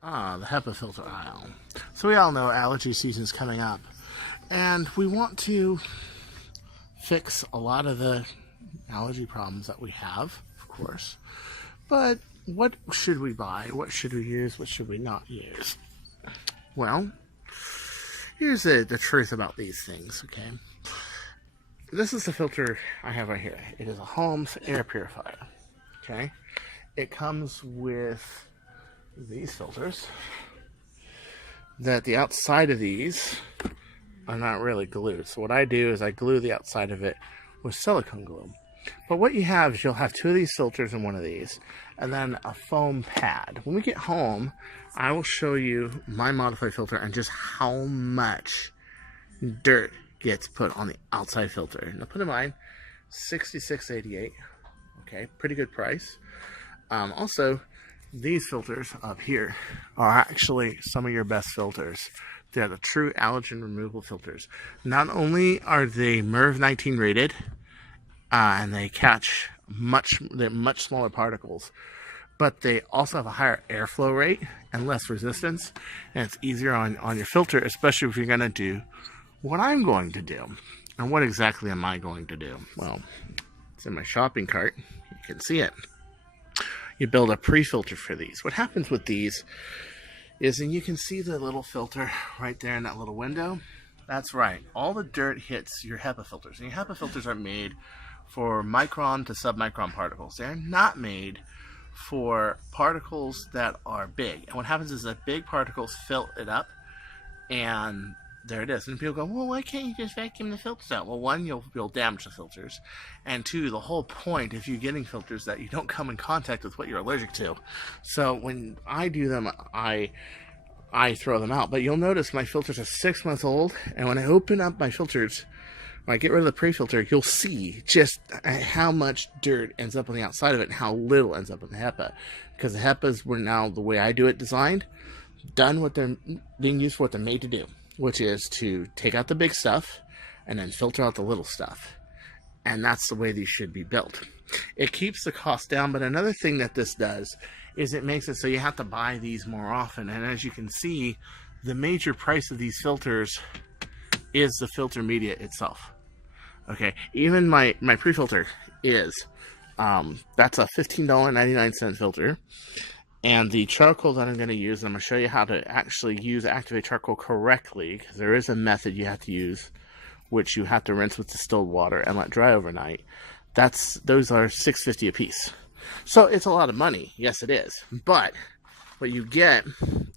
The HEPA filter aisle. So we all know allergy season is coming up, and we want to fix a lot of the allergy problems that we have, of course. But what should we buy? What should we use? What should we not use? Well, here's the truth about these things, okay? This is the filter I have right here. It is a Hughes air purifier, okay? It comes with these filters that the outside of these are not really glued. So what I do is I glue the outside of it with silicone glue. But what you have is you'll have two of these filters and one of these, and then a foam pad. When we get home, I will show you my modified filter and just how much dirt gets put on the outside filter. Now put in mind, $66.88. Okay, pretty good price. Also, these filters up here are actually some of your best filters. They're the true allergen removal filters. Not only are they MERV 19 rated, and they catch much smaller particles, but they also have a higher airflow rate and less resistance, and it's easier on your filter, especially if you're going to do what I'm going to do. And what exactly am I going to do? Well, it's in my shopping cart. You can see it. You build a pre-filter for these. What happens with these is, and you can see the little filter right there in that little window. That's right. All the dirt hits your HEPA filters. And your HEPA filters are made for micron to submicron particles. They're not made for particles that are big. And what happens is that big particles fill it up, and there it is. And people go, well, why can't you just vacuum the filters out? Well, one, you'll damage the filters. And two, the whole point, if you're getting filters, that you don't come in contact with what you're allergic to. So when I do them, I throw them out. But you'll notice my filters are 6 months old. And when I open up my filters, when I get rid of the pre-filter, you'll see just how much dirt ends up on the outside of it and how little ends up in the HEPA. Because the HEPAs were now, the way I do it, designed, done what they're being used for, what they're made to do, which is to take out the big stuff and then filter out the little stuff. And that's the way these should be built. It keeps the cost down, but another thing that this does is it makes it so you have to buy these more often. And as you can see, the major price of these filters is the filter media itself. Okay, even my pre-filter is, that's a $15.99 filter. And the charcoal that I'm going to use, I'm going to show you how to actually use activate charcoal correctly, because there is a method you have to use, which you have to rinse with distilled water and let dry overnight. Those are $6.50 a piece. So it's a lot of money. Yes, it is. But what you get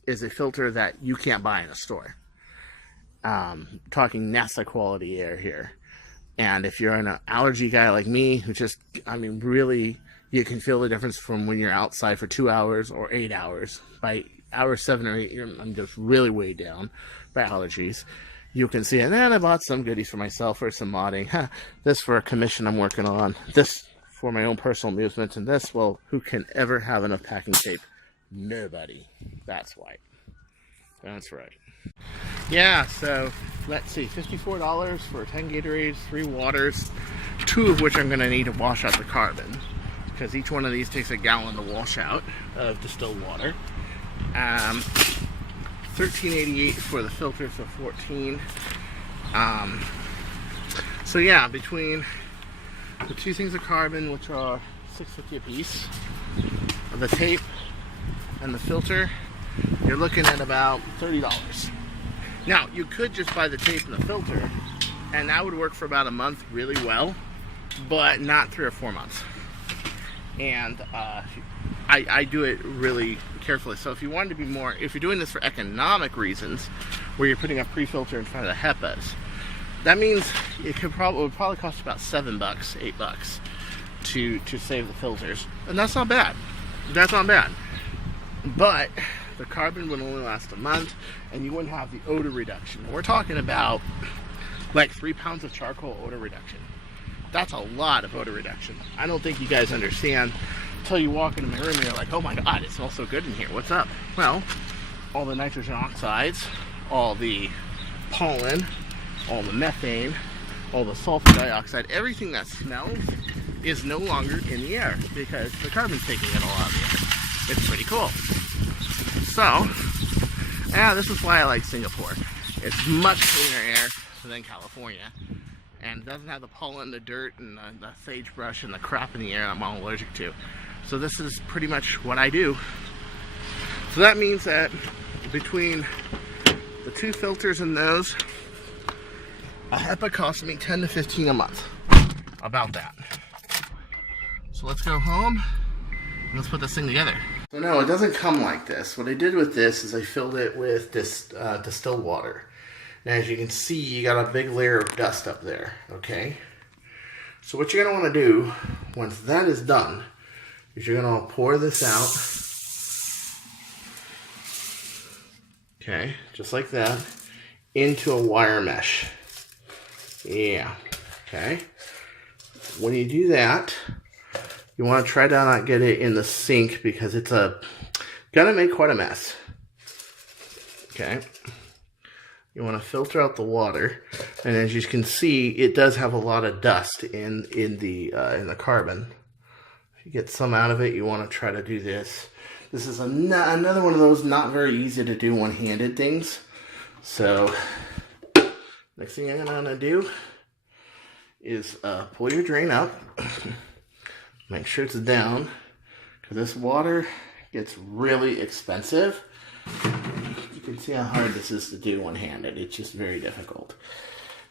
is a filter that you can't buy in a store. Talking NASA quality air here. And if you're an allergy guy like me, who just, really, you can feel the difference from when you're outside for 2 hours or 8 hours. By hour 7 or 8, I'm just really weighed down by allergies. You can see it. And then I bought some goodies for myself for some modding. This for a commission I'm working on. This for my own personal amusement. And this, well, who can ever have enough packing tape? Nobody. That's why. That's right. Yeah, so let's see, $54 for 10 Gatorades, 3 waters, 2 of which I'm going to need to wash out the carbon, because each one of these takes a gallon to wash out of distilled water. $13.88 for the filter, so 14. So yeah, between the 2 things of carbon, which are $6.50 a piece, the tape and the filter, you're looking at about $30. Now, you could just buy the tape and the filter, and that would work for about a month really well, but not 3 or 4 months. And I do it really carefully. So if you wanted to be more, if you're doing this for economic reasons, where you're putting a pre-filter in front of the HEPAs, that means it would probably cost about $7, $8 to save the filters. And that's not bad. That's not bad. But the carbon would only last a month, and you wouldn't have the odor reduction. We're talking about like 3 pounds of charcoal odor reduction. That's a lot of odor reduction. I don't think you guys understand until you walk into my room and you're like, oh my god, it smells so good in here. What's up? Well, all the nitrogen oxides, all the pollen, all the methane, all the sulfur dioxide, everything that smells is no longer in the air because the carbon's taking it all out of the air. It's pretty cool. So, yeah, this is why I like Singapore. It's much cleaner air than California. And it doesn't have the pollen, the dirt, and the sagebrush, and the crap in the air I'm all allergic to. So this is pretty much what I do. So that means that between the 2 filters and those, a Hepa costs me $10 to $15 a month. About that. So let's go home and let's put this thing together. So no, it doesn't come like this. What I did with this is I filled it with this distilled water. Now, as you can see, you got a big layer of dust up there, okay? So what you're going to want to do, once that is done, is you're going to pour this out. Okay, just like that, into a wire mesh. Yeah, okay. When you do that, you want to try to not get it in the sink because it's gonna make quite a mess. Okay. You want to filter out the water, and as you can see, it does have a lot of dust in the carbon. If you get some out of it, you want to try to do this. This is another one of those not very easy to do one-handed things. So, next thing I'm gonna do is pull your drain up. Make sure it's down, because this water gets really expensive. You can see how hard this is to do one-handed. It's just very difficult.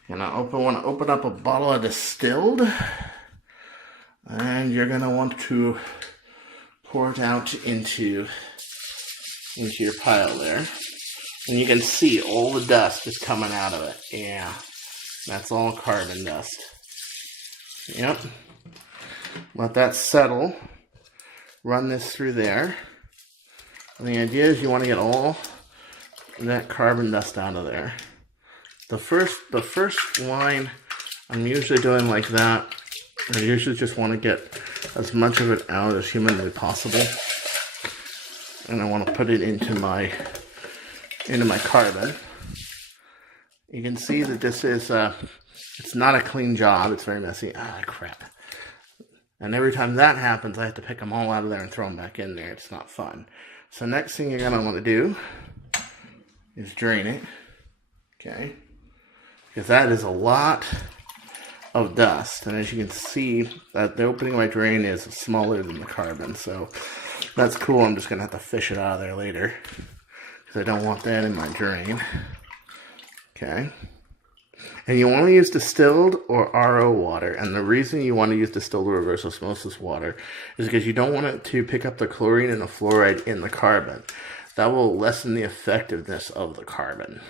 And I want to open up a bottle of distilled, and you're going to want to pour it out into your pile there. And you can see all the dust is coming out of it. Yeah, that's all carbon dust. Yep. Let that settle. Run this through there. And the idea is you want to get all that carbon dust out of there. The first line, I'm usually doing like that. I usually just want to get as much of it out as humanly possible. And I want to put it into my carbon. You can see that this is, it's not a clean job. It's very messy. Ah, crap. And every time that happens, I have to pick them all out of there and throw them back in there. It's not fun. So next thing you're going to want to do is drain it. Okay. Because that is a lot of dust. And as you can see, that the opening of my drain is smaller than the carbon. So that's cool. I'm just going to have to fish it out of there later, because I don't want that in my drain. Okay. And you want to use distilled or RO water. And the reason you want to use distilled or reverse osmosis water is because you don't want it to pick up the chlorine and the fluoride in the carbon. That will lessen the effectiveness of the carbon.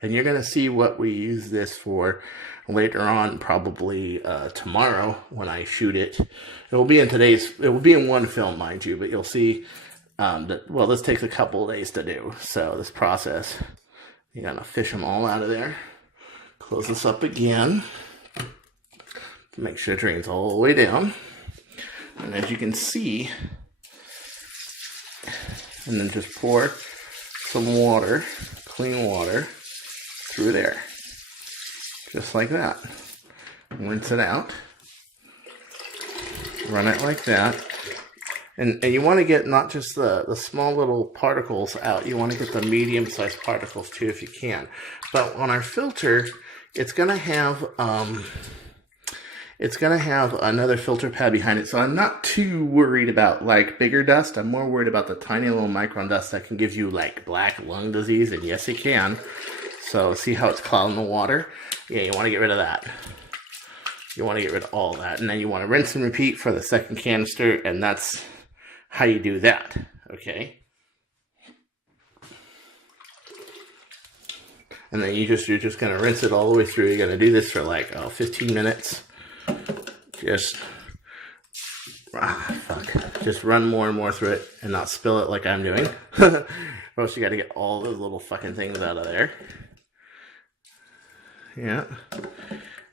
And you're going to see what we use this for later on, probably tomorrow when I shoot it. It will be in one film, mind you, but you'll see that, well, this takes a couple of days to do. So this process, you're going to fish them all out of there. Close this up again to make sure it drains all the way down. And as you can see, and then just pour some water, clean water, through there. Just like that. Rinse it out. Run it like that. And you want to get not just the small little particles out, you want to get the medium-sized particles too if you can. But on our filter, it's gonna have another filter pad behind it, so I'm not too worried about like bigger dust. I'm more worried about the tiny little micron dust that can give you like black lung disease, and yes, it can. So see how it's clouding the water? Yeah, you want to get rid of that. You want to get rid of all that, and then you want to rinse and repeat for the second canister, and that's how you do that. Okay. And then you're just going to rinse it all the way through. You're going to do this for like 15 minutes. Just run more and more through it and not spill it like I'm doing. Or else you got to get all those little fucking things out of there. Yeah.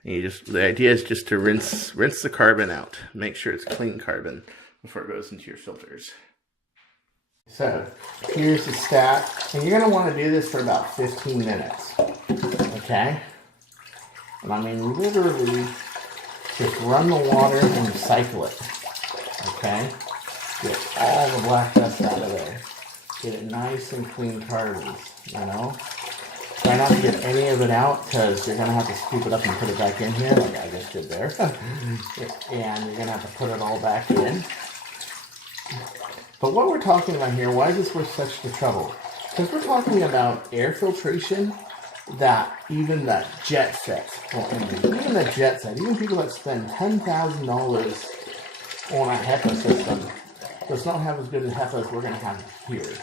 And the idea is just to rinse the carbon out. Make sure it's clean carbon before it goes into your filters. So, here's the stat, and you're going to want to do this for about 15 minutes, okay? And I mean, literally, just run the water and recycle it, okay? Get all the black dust out of there. Get it nice and clean carbons, you know? Try not to get any of it out because you're going to have to scoop it up and put it back in here like I just did there. And you're going to have to put it all back in. But what we're talking about here, why is this worth such the trouble? Because we're talking about air filtration that even that jet set, even the jet set, even people that spend $10,000 on a Hepa system does not have as good a Hepa as we're going to have here.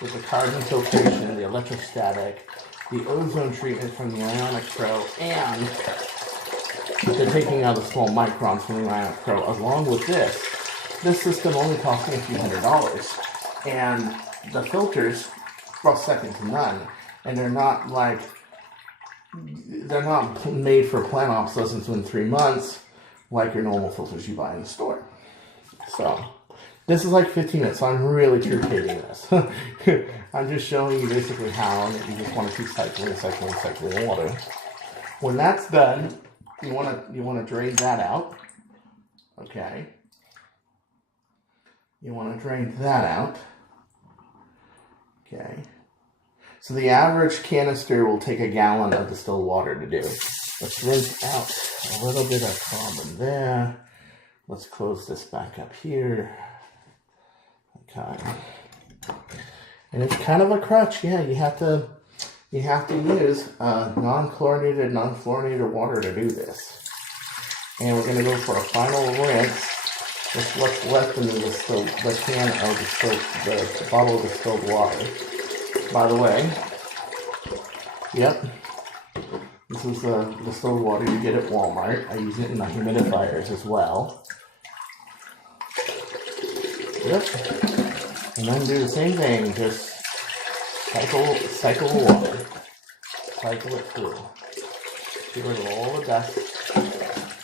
With the carbon filtration, the electrostatic, the ozone treatment from the Ionic Pro, and they're taking out the small microns from the Ionic Pro. Along with this system only costs me a few $100s. And the filters are second to none. And they're not made for plant obsolescence in 3 months like your normal filters you buy in the store. So, this is like 15 minutes, so I'm really truncating this. I'm just showing you basically how you just want to keep cycling water. When that's done, you want to drain that out. Okay. You want to drain that out. Okay. So the average canister will take a gallon of distilled water to do. Let's rinse out a little bit of carbon there. Let's close this back up here. Okay. And it's kind of a crutch. Yeah, you have to use non-fluorinated water to do this. And we're going to go for a final rinse with what's left in the bottle of distilled water. By the way, yep, this is the distilled water you get at Walmart. I use it in my humidifiers as well. Yep. And then do the same thing, just cycle the water. Cycle it through. Get rid of all the dust.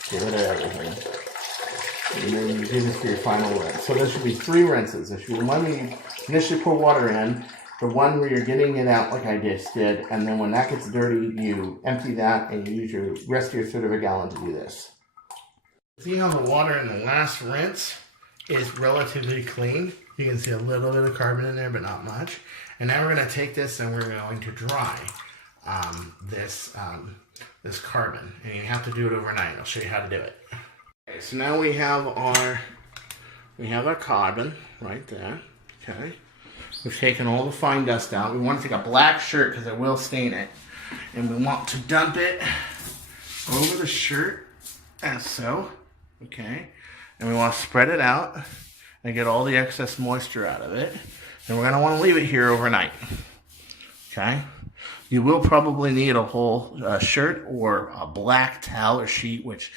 Get rid of everything. And then you do this for your final rinse. So there should be 3 rinses. There should be one where you initially pour water in, the one where you're getting it out like I just did, and then when that gets dirty, you empty that and you use your rest of your third of a gallon to do this. See how the water in the last rinse is relatively clean? You can see a little bit of carbon in there, but not much. And now we're going to take this and we're going to dry this carbon. And you have to do it overnight. I'll show you how to do it. Okay, so now we have our carbon right there. Okay. We've taken all the fine dust out. We want to take a black shirt because it will stain it. And we want to dump it over the shirt as so. Okay. And we want to spread it out and get all the excess moisture out of it. And we're going to want to leave it here overnight. Okay. You will probably need a whole shirt or a black towel or sheet, which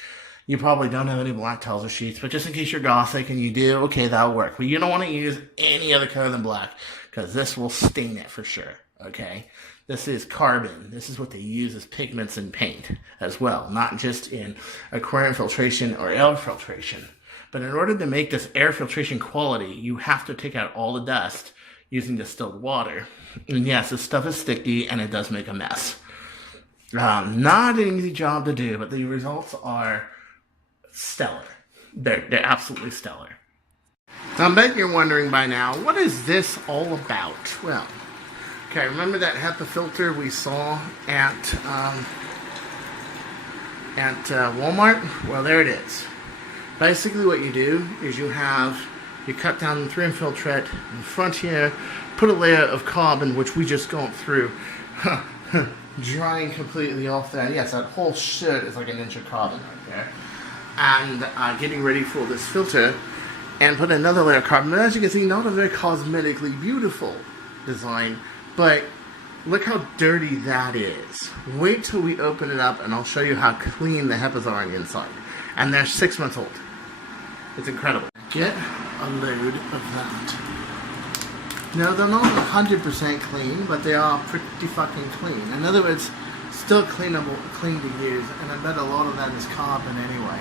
you probably don't have any black towels or sheets, but just in case you're gothic and you do, okay, that'll work. But you don't want to use any other color than black because this will stain it for sure, okay? This is carbon. This is what they use as pigments in paint as well, not just in aquarium filtration or air filtration. But in order to make this air filtration quality, you have to take out all the dust using distilled water. And yes, this stuff is sticky and it does make a mess. Not an easy job to do, but the results are stellar. They're absolutely stellar. Now, I bet you're wondering by now, what is this all about? Well, okay, remember that HEPA filter we saw at Walmart? Well, there it is. Basically what you do is you cut down the 3M filtrate in front here, put a layer of carbon, which we just gone through, drying completely off there. Yes, that whole shirt is like an inch of carbon right there. And getting ready for this filter, and put another layer of carbon. And as you can see, not a very cosmetically beautiful design, but look how dirty that is. Wait till we open it up and I'll show you how clean the HEPAs are on the inside. And they're 6 months old. It's incredible. Get a load of that. No, they're not 100% clean, but they are pretty fucking clean. In other words, still clean to use, and I bet a lot of that is carbon anyway.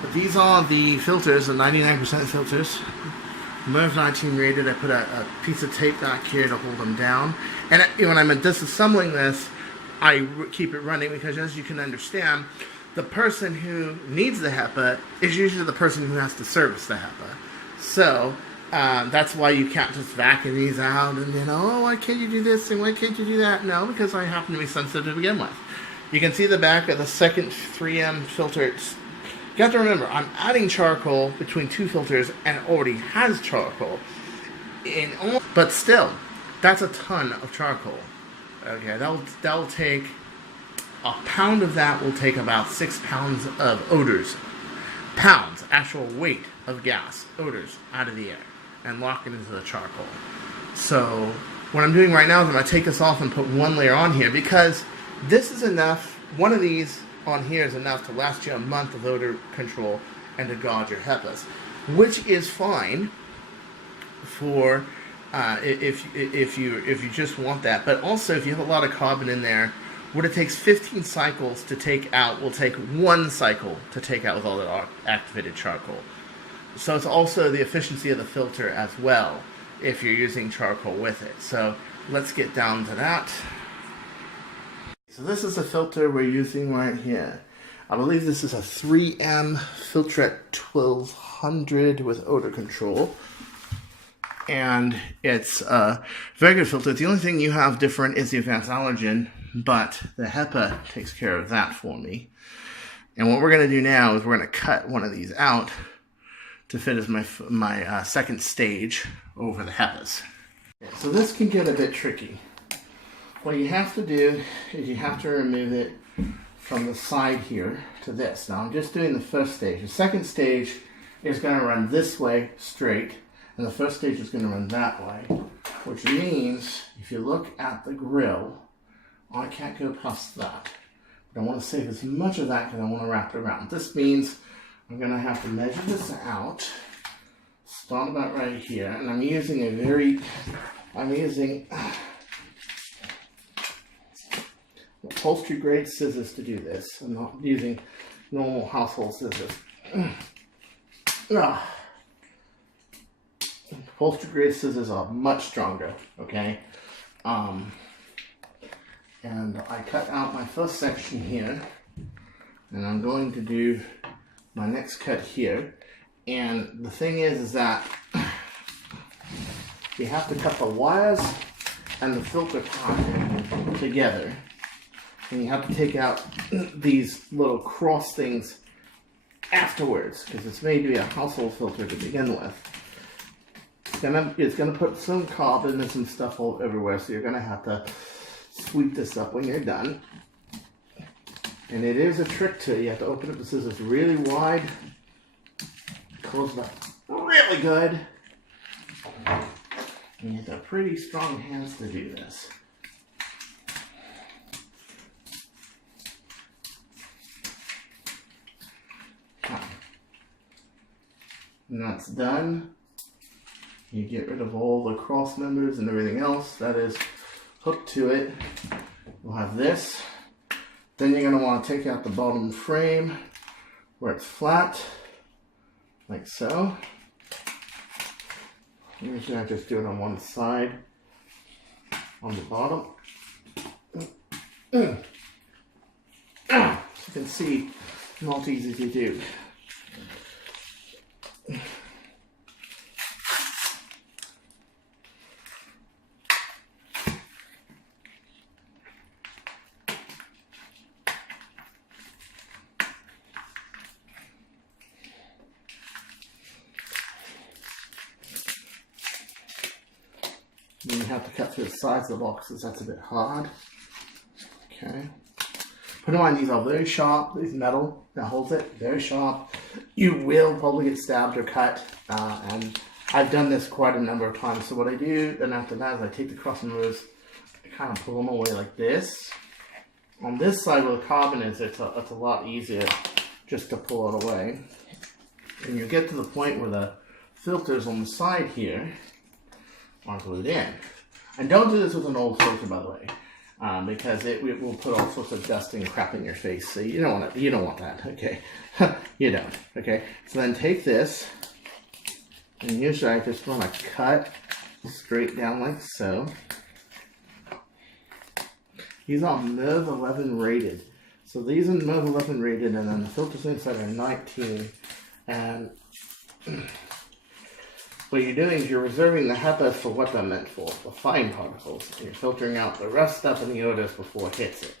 But these are the filters, the 99% filters. MERV 19 rated. I put a piece of tape back here to hold them down. And when I'm disassembling this, I keep it running because, as you can understand, the person who needs the HEPA is usually the person who has to service the HEPA. So, That's why you can't just vacuum these out and, you know, oh, why can't you do this and why can't you do that? No, because I happen to be sensitive to begin with. You can see the back of the second 3M filter. You have to remember, I'm adding charcoal between two filters and it already has charcoal. But still, that's a ton of charcoal. Okay, that'll take, a pound of that will take about 6 pounds of odors. Pounds, actual weight of gas, odors out of the air and lock it into the charcoal. So what I'm doing right now is I'm going to take this off and put one layer on here because this is enough. One of these on here is enough to last you a month of odor control and to gauge your Hepas, which is fine for if you just want that. But also if you have a lot of carbon in there, what it takes 15 cycles to take out will take 1 cycle to take out with all the activated charcoal. So it's also the efficiency of the filter as well if you're using charcoal with it. So let's get down to that. So this is the filter we're using right here. I believe this is a 3M filter at 1200 with odor control. And it's a very good filter. The only thing you have different is the advanced allergen, but the Hepa takes care of that for me. And what we're going to do now is we're going to cut one of these out to fit as my second stage over the Hepas. So this can get a bit tricky. What you have to do is you have to remove it from the side here to this. Now I'm just doing the first stage. The second stage is going to run this way straight, and the first stage is going to run that way, which means if you look at the grill, I can't go past that. But I want to save as much of that because I want to wrap it around. This means I'm going to have to measure this out, start about right here, and I'm using upholstery grade scissors to do this. I'm not using normal household scissors. Upholstery grade scissors are much stronger, okay? And I cut out my first section here, and I'm going to do my next cut here. And the thing is that you have to cut the wires and the filter top together. And you have to take out these little cross things afterwards, because it's made to be a household filter to begin with. It's gonna put some carbon and some stuff all everywhere, so you're gonna have to sweep this up when you're done. And it is a trick to it. You have to open up the scissors really wide, close it up really good, and you have pretty strong hands to do this. And that's done. You get rid of all the cross members and everything else that is hooked to it. We'll have this. Then you're going to want to take out the bottom frame where it's flat, like so. Usually I just do it on one side, on the bottom. As you can see, not easy to do. Then you have to cut through the sides of the boxes. That's a bit hard. Okay. Put in mind, these are very sharp. These metal that holds it, very sharp. You will probably get stabbed or cut. And I've done this quite a number of times. So what I do then after that is I take the cross members, I kind of pull them away like this. On this side where the carbon is, it's a lot easier just to pull it away. And you get to the point where the filters on the side here are glued in. And don't do this with an old filter, by the way, because it will put all sorts of dust and crap in your face. So you don't want that. Okay, you don't. Okay. So then take this, and usually I just want to cut straight down like so. These are MERV 11 rated. So these are MERV 11 rated, and then the filters inside are 19. And what you're doing is you're reserving the HEPA for what they're meant for fine particles. And you're filtering out the rust stuff and the odors before it hits it.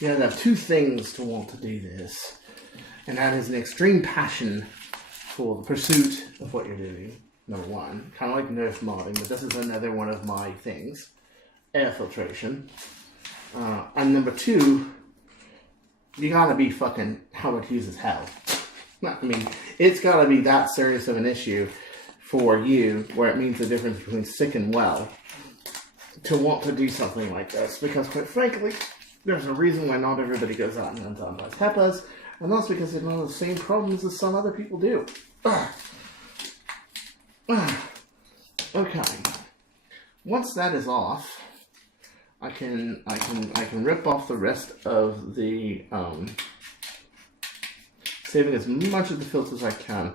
You have to have two things to want to do this, and that is an extreme passion for the pursuit of what you're doing, number one. Kind of like nerf modding, but this is another one of my things. Air filtration. And number two, you gotta be fucking Howard Hughes as hell. I mean, it's gotta be that serious of an issue for you, where it means the difference between sick and well, to want to do something like this, because quite frankly, there's a reason why not everybody goes out and buys HEPAs, and that's because they don't have the same problems as some other people do. Okay. Once that is off, I can rip off the rest of the saving as much of the filters as I can.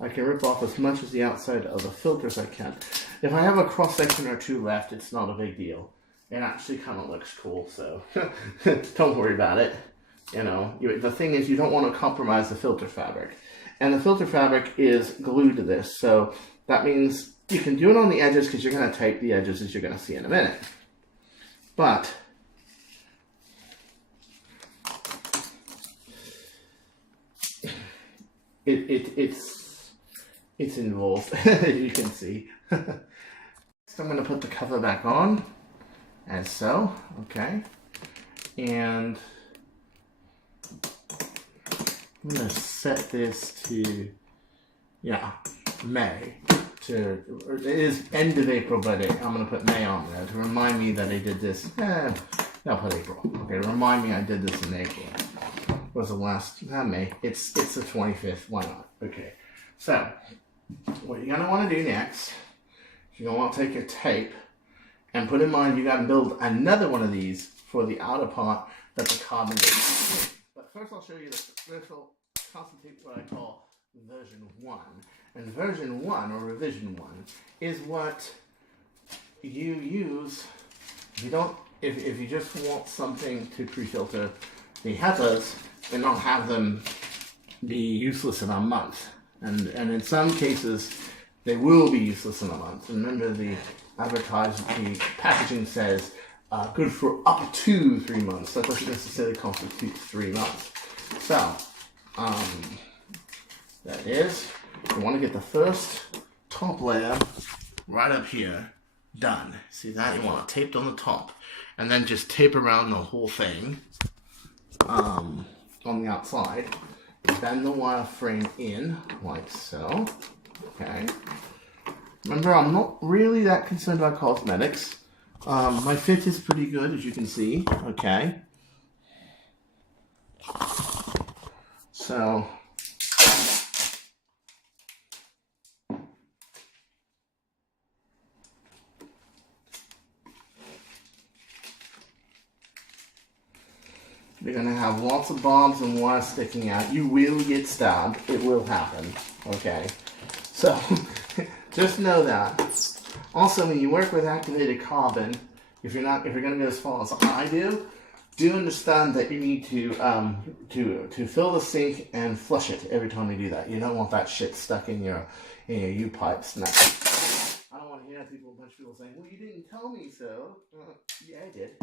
I can rip off as much of the outside of the filters as I can. If I have a cross section or two left, it's not a big deal. It actually kind of looks cool, so don't worry about it. You know, the thing is, you don't want to compromise the filter fabric. And the filter fabric is glued to this, so that means you can do it on the edges because you're going to tape the edges, as you're going to see in a minute. But it's involved, as you can see. Next, I'm going to put the cover back on. As so, okay, and I'm going to set this to, May. It is end of April, but I'm going to put May on there to remind me that I did this. I'll put April. Okay, remind me I did this in April. Was the last, May. It's the 25th. Why not? Okay, so what you're going to want to do next is you're going to want to take your tape. And put in mind, you got to build another one of these for the outer part that the carbon is. But first I'll show you the first will constitute what I call version 1. And version 1, or revision 1, is what you use if you just want something to pre-filter the HEPAs and not have them be useless in a month. And in some cases, they will be useless in a month. Remember, the packaging says good for up to 3 months. That doesn't necessarily constitute 3 months. So, that is, you want to get the first top layer right up here done. See that? You want it taped on the top. And then just tape around the whole thing on the outside. Bend the wire frame in, like so. Okay. Remember, I'm not really that concerned about cosmetics. My fit is pretty good, as you can see. Okay. So, you're going to have lots of bobs and wire sticking out. You will get stabbed. It will happen. Okay. So, just know that. Also, when you work with activated carbon, if you're going to go as far as I do understand that you need to fill the sink and flush it every time you do that. You don't want that shit stuck in your U-pipes. No. I don't want to hear a bunch of people saying, "Well, you didn't tell me so." Yeah, I did.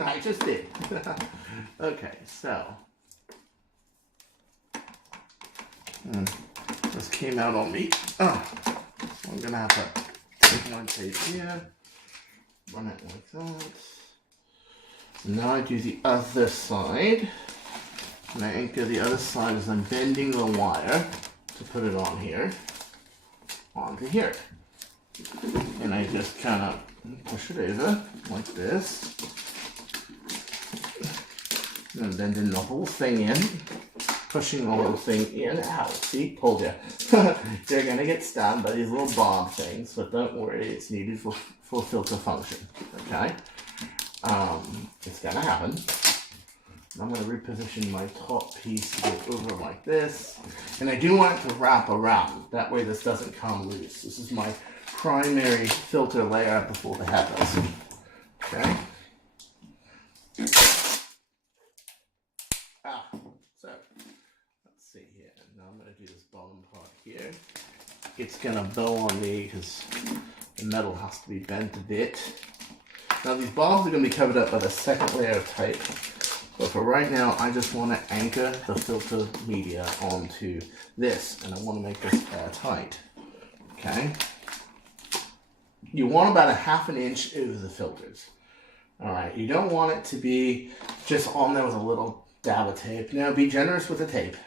I just did. Okay, so this came out on me. Oh, so I'm gonna have to take one tape here, run it like that. Now I do the other side. And I anchor the other side as I'm bending the wire to put it on here, onto here. And I just kind of push it over like this. And bending the whole thing in, pushing the whole thing in. Ow, see, told you. You're going to get stabbed by these little bob things, but don't worry, it's needed for filter function, okay? It's going to happen. I'm going to reposition my top piece to go over like this. And I do want it to wrap around. That way this doesn't come loose. This is my primary filter layer before the Hepas. Okay. So let's see here. Now I'm going to do this bottom part here. It's going to bow on me because the metal has to be bent a bit. Now these balls are going to be covered up by the second layer of tape. But for right now, I just want to anchor the filter media onto this, and I want to make this airtight. Okay? You want about 1/2 inch over the filters. Alright, you don't want it to be just on there with a little dab of tape. Now, be generous with the tape.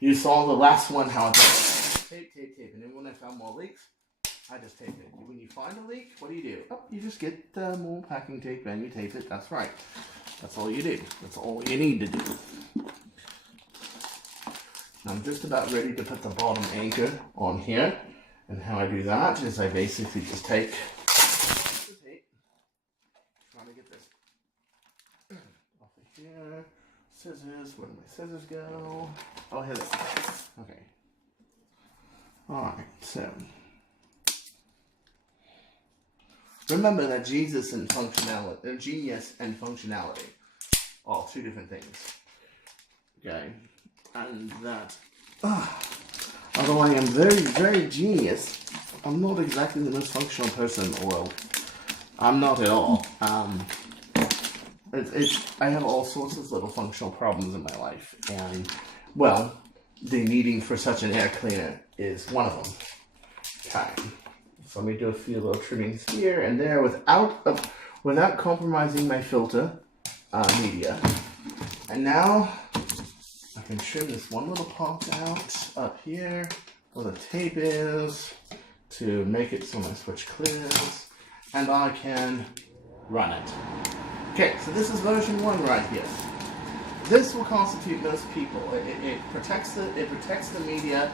You saw the last one how it's tape, tape, tape. And then when I found more leaks, I just tape it. When you find a leak, what do? Oh, you just get more packing tape and you tape it. That's right. That's all you do. That's all you need to do. I'm just about ready to put the bottom anchor on here. And how I do that is I basically just take the tape, trying to get this off of here. Scissors, where do my scissors go? Oh, here they go. Okay. Alright, so remember that genius and functionality are two different things. Okay? And that although I am very, very genius, I'm not exactly the most functional person in the world. I'm not at all. I have all sorts of little functional problems in my life, and well, the needing for such an air cleaner is one of them. Okay. So let me do a few little trimmings here and there without compromising my filter media. And now I can trim this one little part out up here where the tape is to make it so my switch clears, and I can run it. Okay, so this is version 1 right here. This will constitute most people. It protects the media,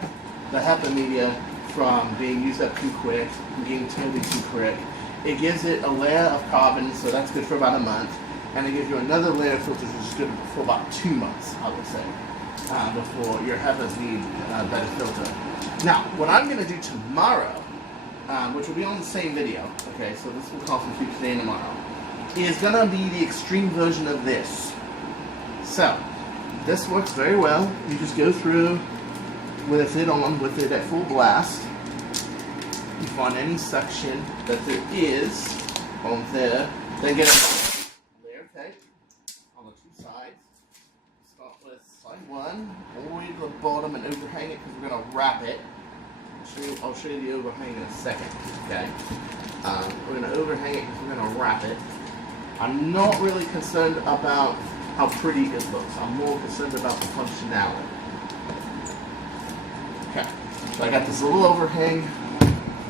the Hepa media, from being used up too quick, being totally too quick. It gives it a layer of carbon, so that's good for about a month, and it gives you another layer of filters, which is good for about 2 months, I would say, before your Hepas need a better filter. Now, what I'm going to do tomorrow, which will be on the same video, okay, so this will constitute today and tomorrow, is going to be the extreme version of this. So, this works very well. You just go through with it on, with it at full blast. You find any section that there is on there, then get a layer of tape on the 2 sides. Start with side 1, all the way to the bottom, and overhang it because we're going to wrap it. I'll show you the overhang in a second, okay? We're going to overhang it because we're going to wrap it. I'm not really concerned about how pretty it looks. I'm more concerned about the functionality. Okay, so I got this little overhang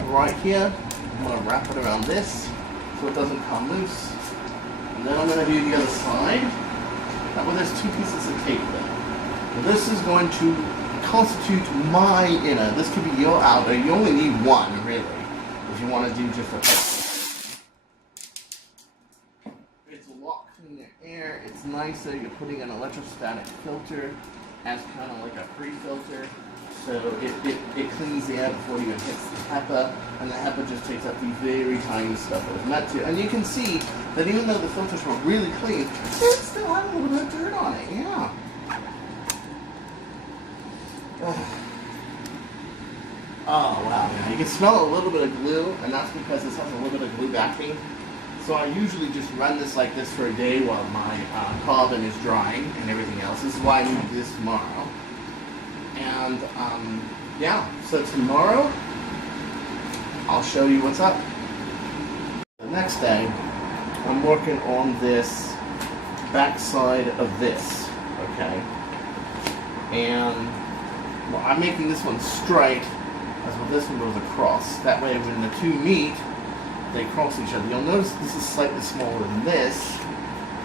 right here. I'm going to wrap it around this so it doesn't come loose. And then I'm going to do the other side. That way there's 2 pieces of tape there. And this is going to constitute my inner. This could be your outer. You only need 1, really, if you want to do just a air. It's nicer. You're putting an electrostatic filter as kind of like a pre-filter, so it cleans the air before it even hits the Hepa, and the Hepa just takes up the very tiny stuff that it's meant to. And you can see that even though the filters were really clean, it still had a little bit of dirt on it. Yeah. Oh wow! Yeah. You can smell a little bit of glue, and that's because this has a little bit of glue backing. So I usually just run this like this for a day while my carbon is drying and everything else. This is why I need this tomorrow. And yeah, so tomorrow I'll show you what's up. The next day, I'm working on this back side of this, okay? And well, I'm making this one straight as well this one goes across. That way when the 2 meet, they cross each other. You'll notice this is slightly smaller than this,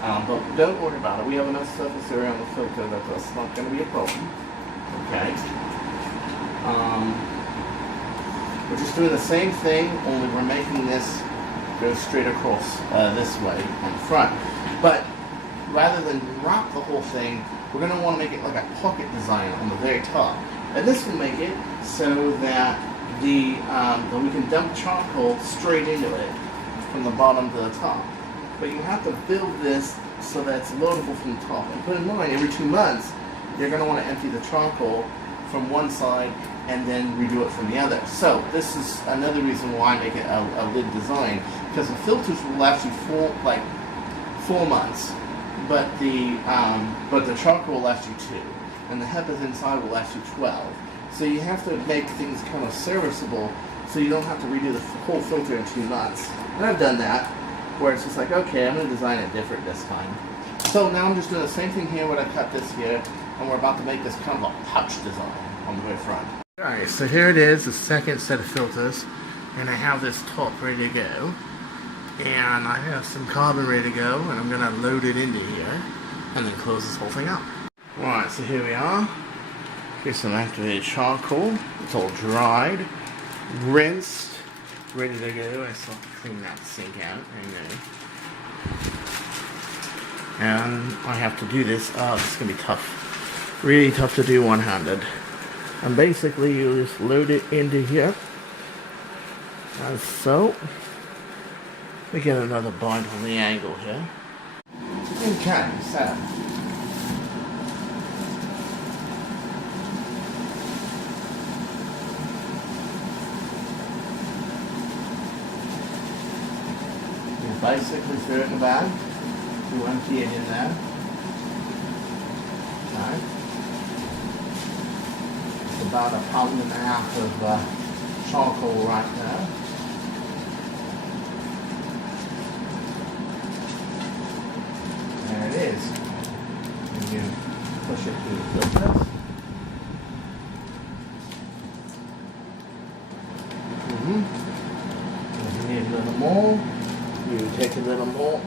but don't worry about it. We have enough surface area on the filter that that's not going to be a problem. Okay. We're just doing the same thing, only we're making this go straight across this way on the front. But rather than wrap the whole thing, we're going to want to make it like a pocket design on the very top. And this will make it so that that we can dump charcoal straight into it from the bottom to the top. But you have to build this so that it's loadable from the top. And put in mind, every 2 months, you're going to want to empty the charcoal from one side and then redo it from the other. So this is another reason why I make it a lid design, because the filters will last you 4 months, but the charcoal will last you 2, and the Hepas inside will last you 12. So you have to make things kind of serviceable, so you don't have to redo the whole filter in 2 months. And I've done that, where it's just like, okay, I'm going to design it different this time. So now I'm just doing the same thing here, where I cut this here, and we're about to make this kind of a pouch design on the very front. Alright, so here it is, the second set of filters, and I have this top ready to go, and I have some carbon ready to go, and I'm going to load it into here, and then close this whole thing up. Right, so here we are. Here's some activated charcoal. It's all dried, rinsed, ready to go. I still have to clean that sink out. And I have to do this. Oh, this is going to be tough. Really tough to do one-handed. And basically, you just load it into here, as so. We get another bind on the angle here. Okay, so. You basically throw it in the bag. You empty it in there. Okay. About 1.5 pounds of charcoal right there. There it is. And you push it through the filters. If you need a little more, you take a little more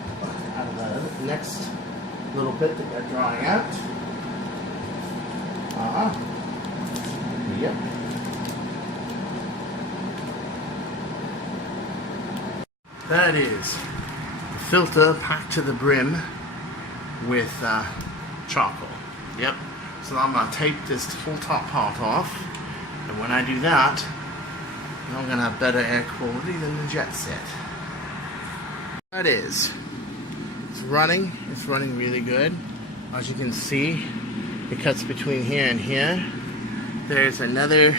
out of the next little bit that you're drying out. Yep. That is the filter packed to the brim with charcoal. Yep. So I'm going to tape this whole top part off, and when I do that, I'm going to have better air quality than the jet set. That is. It's running. It's running really good. As you can see, it cuts between here and here. There's another,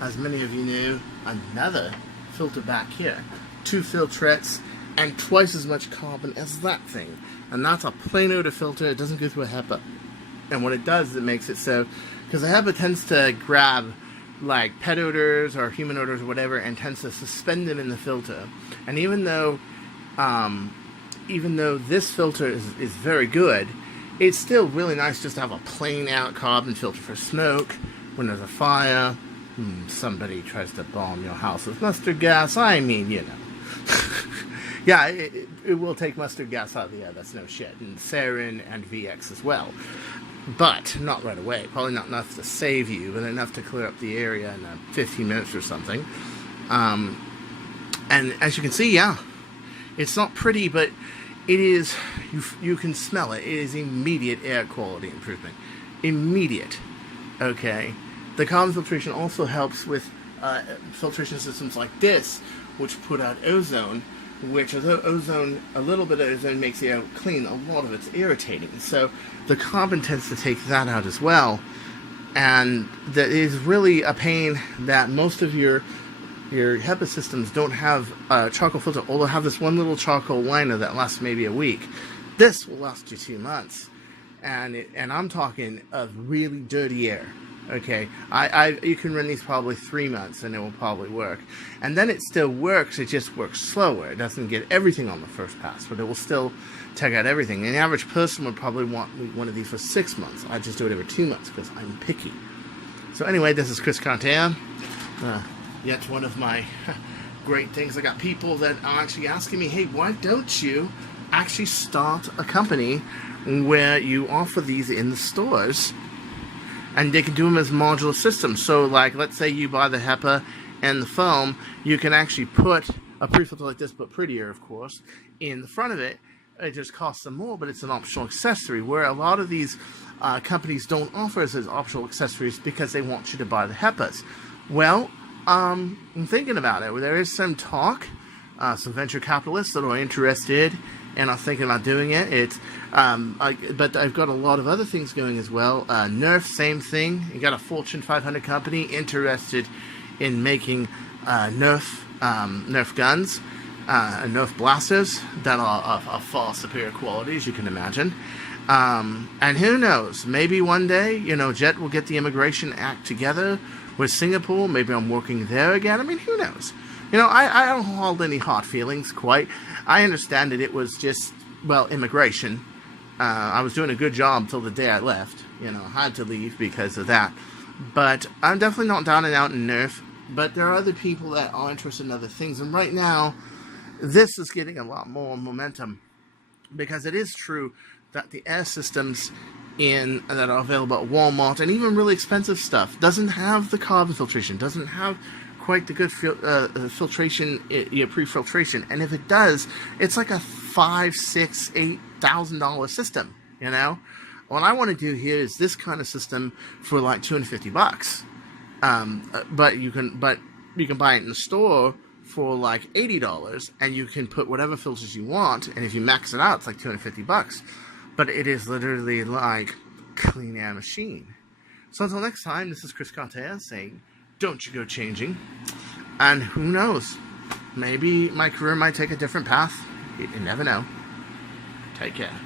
as many of you know, another filter back here. 2 filtrettes and twice as much carbon as that thing. And that's a plain odor filter. It doesn't go through a Hepa. And what it does is it makes it so, because the Hepa tends to grab like pet odors or human odors or whatever and tends to suspend them in the filter. And even though this filter is very good, it's still really nice just to have a plain out carbon filter for smoke. When there's a fire, somebody tries to bomb your house with mustard gas, I mean, you know. Yeah, it will take mustard gas out of the air, that's no shit. And sarin and VX as well. But not right away. Probably not enough to save you, but enough to clear up the area in 15 minutes or something. And as you can see, yeah, it's not pretty, but it is, you can smell it. It is immediate air quality improvement. Immediate. Okay. The carbon filtration also helps with filtration systems like this, which put out ozone, which although a little bit of ozone makes the air clean, a lot of it's irritating. So the carbon tends to take that out as well. And that is really a pain that most of your HEPA systems don't have a charcoal filter, although have this one little charcoal liner that lasts maybe a week. This will last you 2 months. And I'm talking of really dirty air. Okay, you can run these probably 3 months and it will probably work. And then it still works, it just works slower. It doesn't get everything on the first pass, but it will still take out everything. And the average person would probably want one of these for 6 months. I just do it every 2 months because I'm picky. So anyway, this is Chris Contea. Yet one of my great things. I got people that are actually asking me, hey, why don't you actually start a company where you offer these in the stores? And they can do them as modular systems. So, like, let's say you buy the Hepa and the foam, you can actually put a pre-filter like this, but prettier, of course, in the front of it, It just costs them more, but it's an optional accessory, where a lot of these companies don't offer us as optional accessories because they want you to buy the Hepas. Well, I'm thinking about it. There is some talk, some venture capitalists that are interested and are thinking about doing it. But I've got a lot of other things going as well. Nerf, same thing. You got a Fortune 500 company interested in making Nerf guns, Nerf blasters that are of far superior quality, as you can imagine. And who knows? Maybe one day, Jet will get the Immigration Act together with Singapore. Maybe I'm working there again. I mean, who knows? I don't hold any hard feelings, quite. I understand that it was just, immigration. I was doing a good job until the day I left. I had to leave because of that. But I'm definitely not down and out in Nerf. But there are other people that are interested in other things. And right now, this is getting a lot more momentum. Because it is true that the air systems that are available at Walmart, and even really expensive stuff, doesn't have the carbon filtration, doesn't have quite the good filtration, pre-filtration. And if it does, it's like a $5,000, $6,000, $8,000 system. What I want to do here is this kind of system for like $250. But you can buy it in the store for like $80, and you can put whatever filters you want. And if you max it out, it's like $250. But it is literally like clean air machine. So until next time, this is Chris Carter saying, don't you go changing. And who knows? Maybe my career might take a different path. You never know. Take care.